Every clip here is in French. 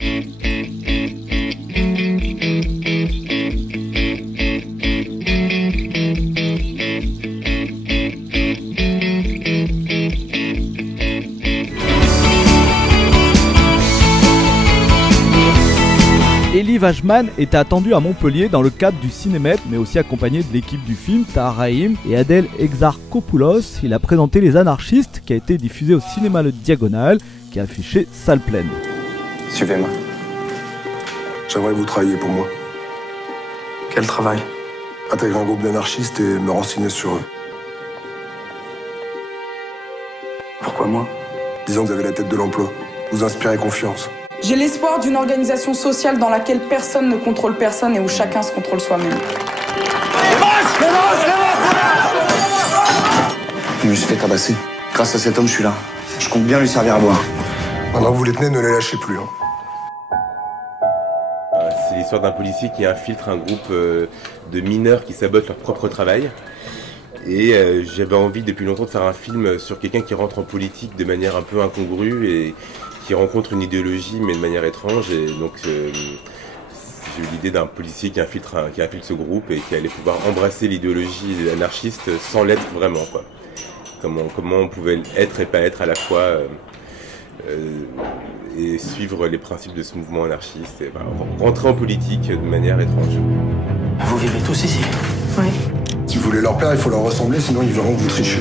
Elie Wajman était attendu à Montpellier dans le cadre du Cinémètre, mais aussi accompagné de l'équipe du film, Tahar Rahim et Adèle Exarchopoulos. Il a présenté Les Anarchistes, qui a été diffusé au cinéma Le Diagonal, qui a affiché salle pleine. Suivez-moi. J'aimerais que vous travailliez pour moi. Quel travail? Intégrer un groupe d'anarchistes et me renseigner sur eux. Pourquoi moi? Disons que vous avez la tête de l'emploi. Vous inspirez confiance. J'ai l'espoir d'une organisation sociale dans laquelle personne ne contrôle personne et où chacun se contrôle soi-même. Je me suis fait tabasser. Grâce à cet homme, je suis là. Je compte bien lui servir à boire. Maintenant que vous les tenez, ne les lâchez plus. C'est l'histoire d'un policier qui infiltre un groupe de mineurs qui sabotent leur propre travail. Et j'avais envie depuis longtemps de faire un film sur quelqu'un qui rentre en politique de manière un peu incongrue et qui rencontre une idéologie mais de manière étrange. Et donc j'ai eu l'idée d'un policier qui infiltre ce groupe et qui allait pouvoir embrasser l'idéologie anarchiste sans l'être vraiment, quoi. Comment on pouvait être et pas être à la fois et suivre les principes de ce mouvement anarchiste et rentrer en politique de manière étrange. Vous vivez tous ici? Oui. Si vous voulez leur plaire, il faut leur ressembler, sinon ils verront que vous trichez.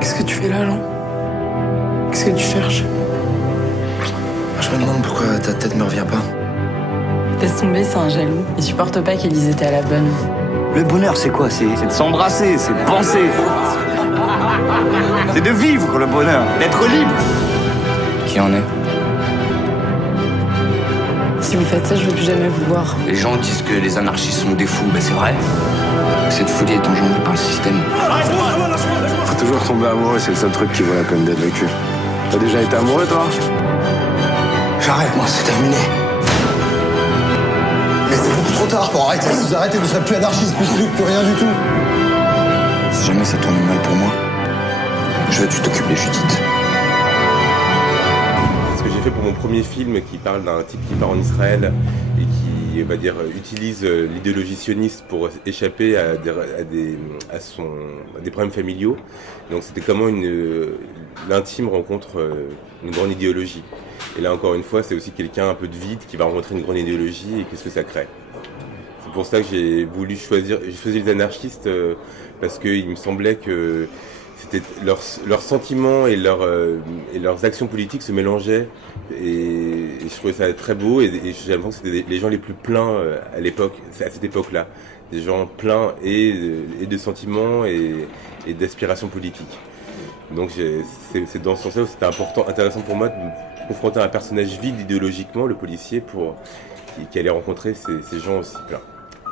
Qu'est-ce que tu fais là, Jean? Qu'est-ce que tu cherches? Je me demande pourquoi ta tête me revient pas. Laisse tomber, c'est un jaloux. Il supporte pas qu'Élise était à la bonne. Le bonheur, c'est quoi? C'est de s'embrasser, c'est de penser. C'est de vivre, le bonheur, d'être libre. Qui en est? Si vous faites ça, je veux plus jamais vous voir. Les gens disent que les anarchistes sont des fous, ben c'est vrai. Cette folie est engendrée par le système. Faut toujours tomber amoureux, c'est le seul truc qui vaut la peine d'être vécu. T'as déjà été amoureux, toi? J'arrête, moi, c'est terminé. Mais c'est beaucoup trop tard pour arrêter. Si vous arrêtez, vous serez plus anarchiste, plus flic, plus rien du tout. Si jamais ça tourne mal pour moi, je veux que tu t'occupes de Judith. Ce que j'ai fait pour mon premier film qui parle d'un type qui part en Israël et qui, on va dire, utilise l'idéologie sioniste pour échapper à des problèmes familiaux. Donc c'était comment l'intime rencontre une grande idéologie. Et là encore une fois, c'est aussi quelqu'un un peu de vide qui va rencontrer une grande idéologie et qu'est-ce que ça crée. C'est pour ça que j'ai voulu choisir les anarchistes parce qu'il me semblait que c'était leurs sentiments et leurs actions politiques se mélangeaient et je trouvais ça très beau et j'ai l'impression que c'était les gens les plus pleins à l'époque, à cette époque-là, des gens pleins et de sentiments et d'aspirations politiques. Donc c'est dans ce sens-là où c'était intéressant pour moi de me confronter à un personnage vide idéologiquement, le policier, qui allait rencontrer ces gens aussi pleins.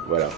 Voilà.